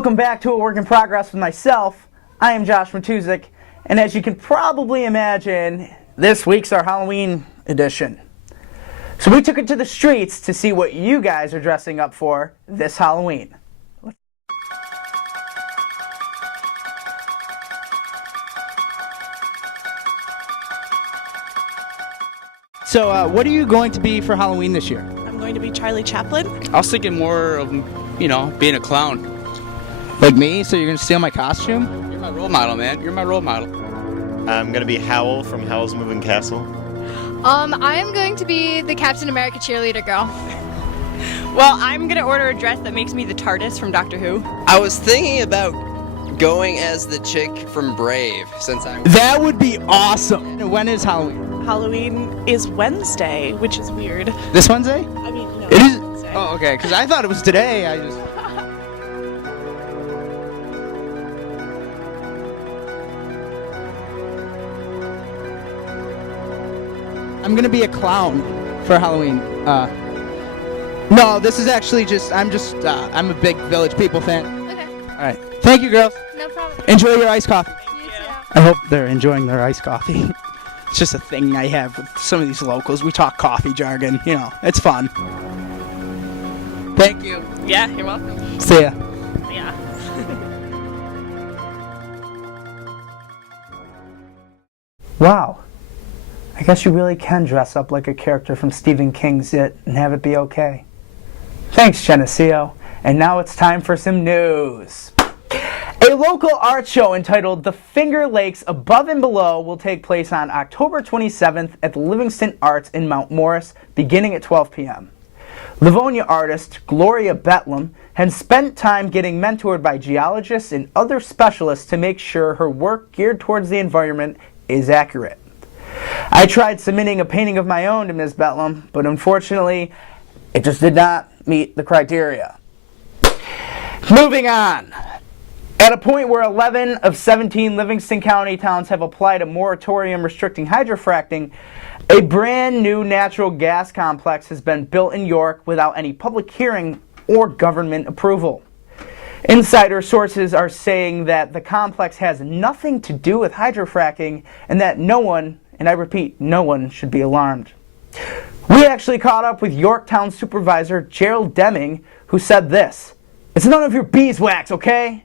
Welcome back to A Work in Progress with myself. I am Josh MATUSAK, and as you can probably imagine, this week's our Halloween edition. So we took it to the streets to see what you guys are dressing up for this Halloween. So what are you going to be for Halloween this year? I'm going to be Charlie Chaplin. I was thinking more of, being a clown. Like me? So you're going to steal my costume? You're my role model, man. You're my role model. I'm going to be Howl from Howl's Moving Castle. I am going to be the Captain America cheerleader girl. Well, I'm going to order a dress that makes me the TARDIS from Doctor Who. I was thinking about going as the chick from Brave, since I'm... That would be awesome. When is Halloween? Halloween is Wednesday, which is weird. This Wednesday? I mean, no, It is. Wednesday. Oh, okay. Because I thought it was today. I'm gonna be a clown for Halloween. No, this is actually I'm a big Village People fan. Okay, All right. Thank you, girls. no problem. Enjoy your iced coffee. You too. I hope they're enjoying their iced coffee. It's just a thing I have with some of these locals. We talk coffee jargon. It's fun. Thank you. Yeah, you're welcome. See ya. Yeah. Wow. I guess you really can dress up like a character from Stephen King's It and have it be okay. Thanks, Geneseo. And now it's time for some news. A local art show entitled The Finger Lakes Above and Below will take place on October 27th at the Livingston Arts in Mount Morris, beginning at 12 p.m. Livonia artist Gloria Betlam has spent time getting mentored by geologists and other specialists to make sure her work geared towards the environment is accurate. I tried submitting a painting of my own to Ms. Betlam, but unfortunately, it just did not meet the criteria. Moving on. At a point where 11 of 17 Livingston County towns have applied a moratorium restricting hydrofracking, a brand new natural gas complex has been built in York without any public hearing or government approval. Insider sources are saying that the complex has nothing to do with hydrofracking and that no one, and I repeat, no one should be alarmed. We actually caught up with Yorktown Supervisor Gerald Deming, who said this: "It's none of your beeswax, okay?"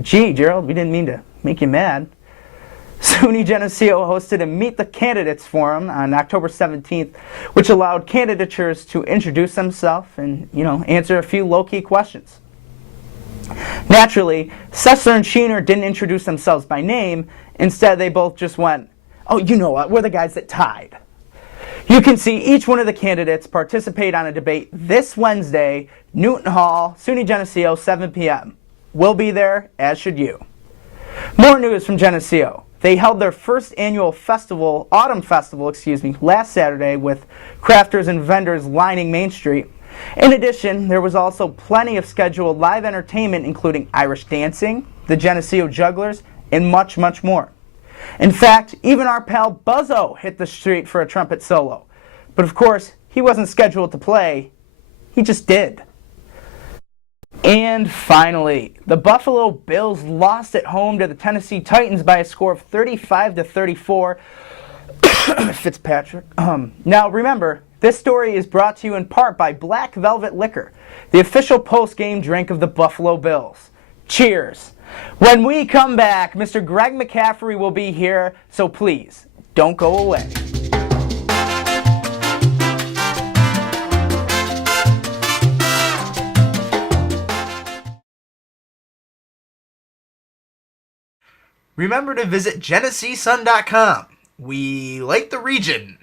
Gee, Gerald, we didn't mean to make you mad. SUNY Geneseo hosted a Meet the Candidates forum on October 17th, which allowed candidatures to introduce themselves and, answer a few low-key questions. Naturally, Sessler and Sheener didn't introduce themselves by name. Instead, they both just went, "Oh, you know what, we're the guys that tied." You can see each one of the candidates participate on a debate this Wednesday, Newton Hall, SUNY Geneseo, 7 p.m. We'll be there, as should you. More news from Geneseo. They held their first annual autumn festival, last Saturday with crafters and vendors lining Main Street. In addition, there was also plenty of scheduled live entertainment, including Irish dancing, the Geneseo Jugglers, and much, much more. In fact, even our pal Buzzo hit the street for a trumpet solo. But of course, he wasn't scheduled to play. He just did. And finally, the Buffalo Bills lost at home to the Tennessee Titans by a score of 35-34. Fitzpatrick. Now remember, this story is brought to you in part by Black Velvet Liquor, the official post-game drink of the Buffalo Bills. Cheers. When we come back, Mr. Greg McCaffrey will be here, so please, don't go away. Remember to visit GeneseeSun.com. We like the region.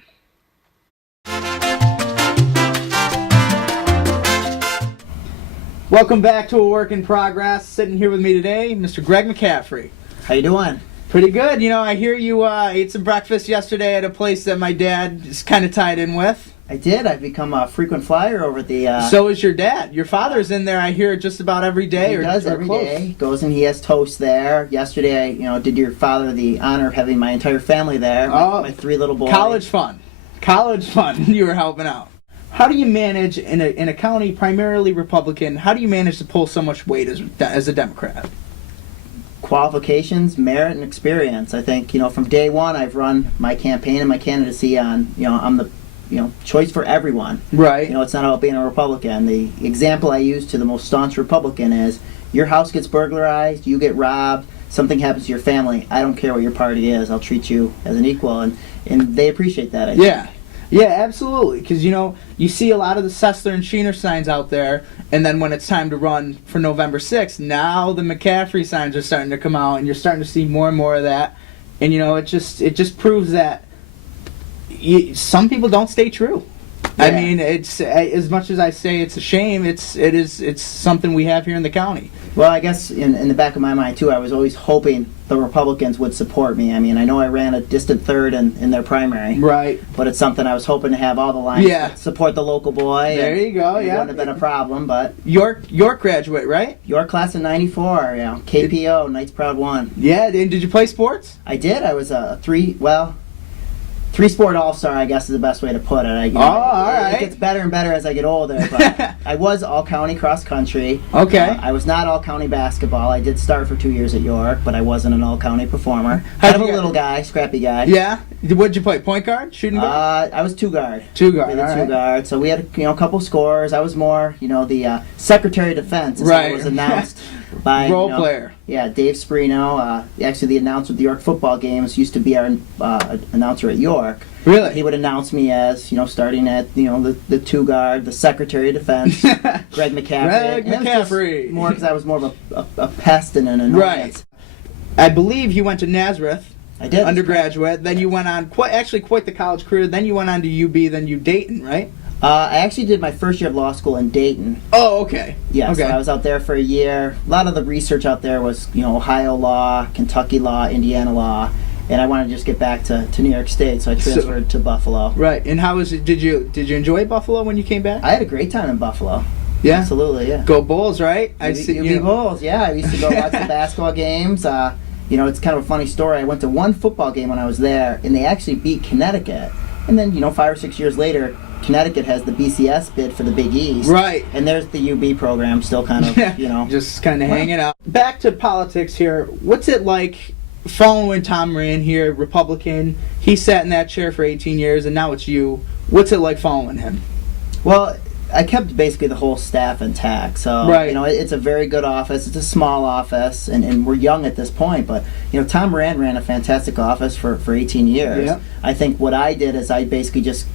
Welcome back to A Work in Progress. Sitting here with me today, Mr. Greg McCaffrey. How you doing? Pretty good. I hear you ate some breakfast yesterday at a place that my dad is kind of tied in with. I did. I've become a frequent flyer over at the... So is your dad. Your father's in there, I hear, just about every day. He does every day. Goes and he has toast there. Yesterday, I did your father the honor of having my entire family there. My 3 little boys. College fun. You were helping out. how do you manage in a county primarily Republican? How do you manage to pull so much weight as a Democrat? Qualifications, merit, and experience. I think, from day one, I've run my campaign and my candidacy on, I'm the, choice for everyone. Right. It's not about being a Republican. The example I use to the most staunch Republican is, your house gets burglarized, you get robbed, something happens to your family. I don't care what your party is. I'll treat you as an equal, and they appreciate that. I think. Yeah. Yeah, absolutely. Because, you see a lot of the Sessler and Sheener signs out there, and then when it's time to run for November 6th, now the McCaffrey signs are starting to come out, and you're starting to see more and more of that. And, it just proves that some people don't stay true. Yeah. I mean, it's as much as I say it's a shame, it's something we have here in the county. Well, I guess in the back of my mind, too, I was always hoping the Republicans would support me. I mean, I know I ran a distant third in their primary. Right. But it's something I was hoping to have all the lines support the local boy. There you go, It wouldn't have been a problem, but... York graduate, right? York class of 94, KPO, Knights Proud 1. Yeah, and did you play sports? I did. I was a three-sport all-star, I guess is the best way to put it. All right. It gets better and better as I get older, but I was all-county cross-country. Okay. I was not all-county basketball. I did start for 2 years at York, but I wasn't an all-county performer. Kind of a little guy, scrappy guy. Yeah? What'd you play, point guard, shooting guard? I was two-guard. Two-guard, We did two-guard, so we had a couple scores. I was more, the Secretary of Defense. Right. It was announced by... Role player. Yeah, Dave Sperino, actually the announcer of the York football games, used to be our announcer at York. Really? He would announce me as, starting at, the two-guard, the Secretary of Defense, Greg McCaffrey. Greg McCaffrey. More because I was more of a pest and an annoyance. Right. I believe you went to Nazareth. I did. Undergraduate. Then you went on, quite the college career. Then you went on to UB, then Dayton, right? I actually did my first year of law school in Dayton. Oh, okay. Yeah, okay. So I was out there for a year. A lot of the research out there was, Ohio law, Kentucky law, Indiana law, and I wanted to just get back to New York State, so I transferred to Buffalo. Right. And how was it? Did you enjoy Buffalo when you came back? I had a great time in Buffalo. Yeah. Absolutely. Yeah. Go Bulls, right? Bulls. Yeah, I used to go watch the basketball games. It's kind of a funny story. I went to one football game when I was there, and they actually beat Connecticut. And then, 5 or 6 years later, Connecticut has the BCS bid for the Big East. Right. And there's the UB program still kind of, just kind of hanging out. Back to politics here. What's it like following Tom Rand here, Republican? He sat in that chair for 18 years, and now it's you. What's it like following him? Well, I kept basically the whole staff intact. So, right. It's a very good office. It's a small office, and we're young at this point. But, Tom Rand ran a fantastic office for 18 years. Yeah. I think what I did is I basically just,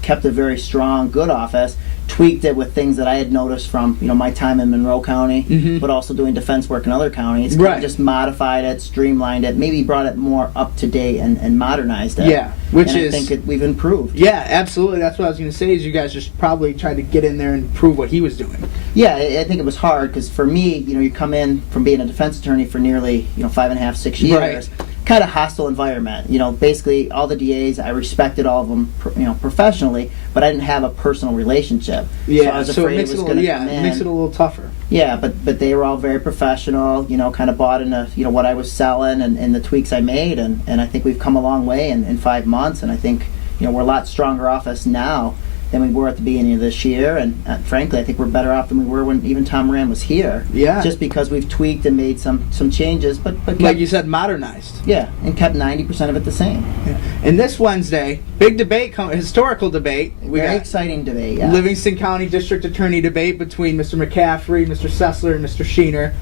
kept a very strong, good office, tweaked it with things that I had noticed from, my time in Monroe County, but also doing defense work in other counties. Right. Just modified it, streamlined it, maybe brought it more up to date and modernized it. Yeah, I think we've improved. Yeah, absolutely. That's what I was going to say. Is you guys just probably tried to get in there and prove what he was doing. Yeah, I think it was hard because for me, you come in from being a defense attorney for nearly 5.5, 6 years. Right. Kind of hostile environment. Basically all the DAs, I respected all of them, professionally, but I didn't have a personal relationship. Yeah, so I was afraid it was going to come in. it makes it a little tougher. Yeah, but they were all very professional. Kind of bought into what I was selling and the tweaks I made, and I think we've come a long way in 5 months, and I think we're a lot stronger office now than we were at the beginning of this year, and frankly, I think we're better off than we were when even Tom Rand was here. Yeah. Just because we've tweaked and made some changes, but kept, like you said, modernized. Yeah, and kept 90% of it the same. Yeah. And this Wednesday, big debate, historical debate. Very exciting debate. Yeah. Livingston County District Attorney debate between Mr. McCaffrey, Mr. Sessler, and Mr. Sheener.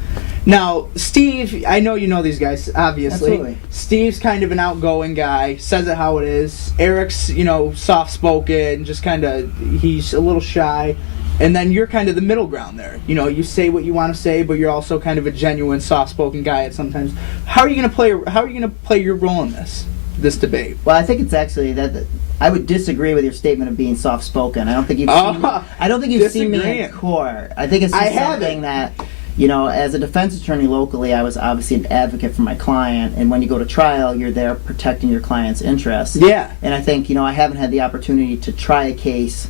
Now, Steve, I know you know these guys, obviously. Absolutely. Steve's kind of an outgoing guy, says it how it is. Eric's, soft-spoken, just kind of, he's a little shy. And then you're kind of the middle ground there. You say what you want to say, but you're also kind of a genuine, soft-spoken guy at sometimes. How are you going to play your role in this debate? Well, I think it's actually that I would disagree with your statement of being soft-spoken. I don't think you've seen me in court. I think it's just something that, as a defense attorney locally, I was obviously an advocate for my client, and when you go to trial, you're there protecting your client's interests. Yeah. And I think, I haven't had the opportunity to try a case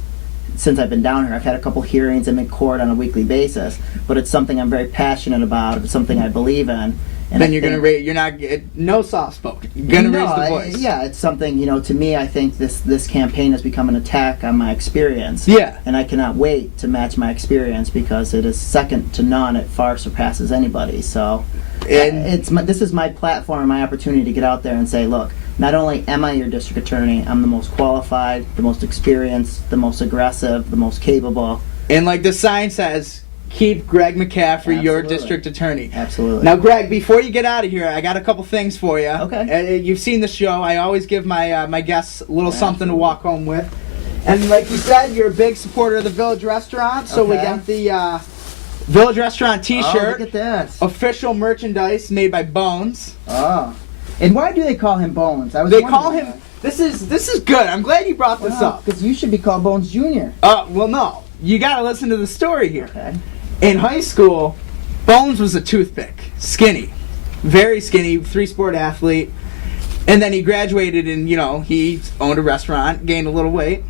since I've been down here. I've had a couple hearings. I'm in court on a weekly basis, but it's something I'm very passionate about. It's something I believe in. And then I you're going to think- rate. You're not no soft spoken. You're going to raise the voice. Yeah, it's something, to me, I think this campaign has become an attack on my experience. Yeah. And I cannot wait to match my experience because it is second to none. It far surpasses anybody. So And this is my platform, my opportunity to get out there and say, look, not only am I your district attorney, I'm the most qualified, the most experienced, the most aggressive, the most capable. And like the sign says, keep Greg McCaffrey your Absolutely. district attorney. Absolutely. Now, Greg, before you get out of here, I got a couple things for you. Okay. You've seen the show. I always give my my guests a little something to walk home with. And like you said, you're a big supporter of the Village Restaurant, so we Okay. got the Village Restaurant Oh, T-shirt, look at this. official merchandise made by Bones. Oh. And why do they call him Bones? I was They wondering call him. that. This is good. I'm glad you brought this up. Because you should be called Bones Jr. Well, no. You got to listen to the story here. Okay. In high school, Bones was a toothpick. Skinny. Very skinny, 3-sport athlete. And then he graduated and, he owned a restaurant, gained a little weight.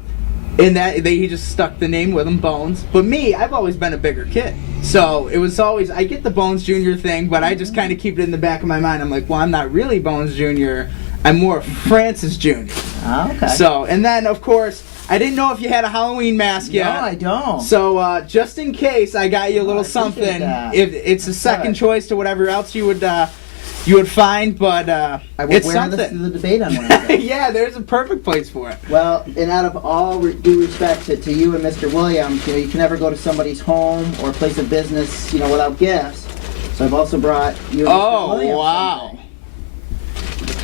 And he just stuck the name with him, Bones. But me, I've always been a bigger kid. So it was always, I get the Bones Jr. thing, but I just kind of keep it in the back of my mind. I'm like, well, I'm not really Bones Jr. I'm more Francis Jr. Oh, okay. So, and then, of course, I didn't know if you had a Halloween mask yet. No, I don't. So, just in case, I got you a little I appreciate something. that. If it's a second good. choice to whatever else you would find, but I will it's wear this to something. the debate on Wednesday. Yeah, there's a perfect place for it. Well, and out of all due respect to you and Mr. Williams, you can never go to somebody's home or place of business, without gifts. So I've also brought you and Mr. Williams wow. something.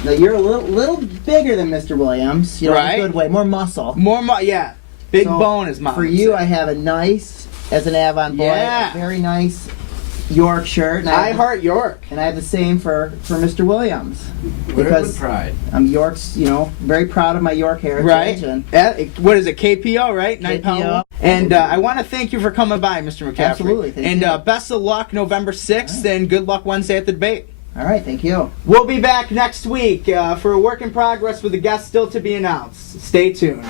Now you're a little bigger than Mr. Williams, Right. in a good way, more muscle. Yeah. Big So, bone is mine. For you, I have a nice, as an Avon boy, Yeah. a very nice York shirt. And I have heart York. And I have the same for Mr. Williams. Wear it Because with pride. I'm York's, very proud of my York heritage. Right. And What is it? KPO, right? 9 KPO. pound. And I want to thank you for coming by, Mr. McCaffrey. Absolutely, thank and you. best of luck November 6th, and good luck Wednesday at the debate. all right, thank you. We'll be back next week for a work in progress with a guest still to be announced. Stay tuned.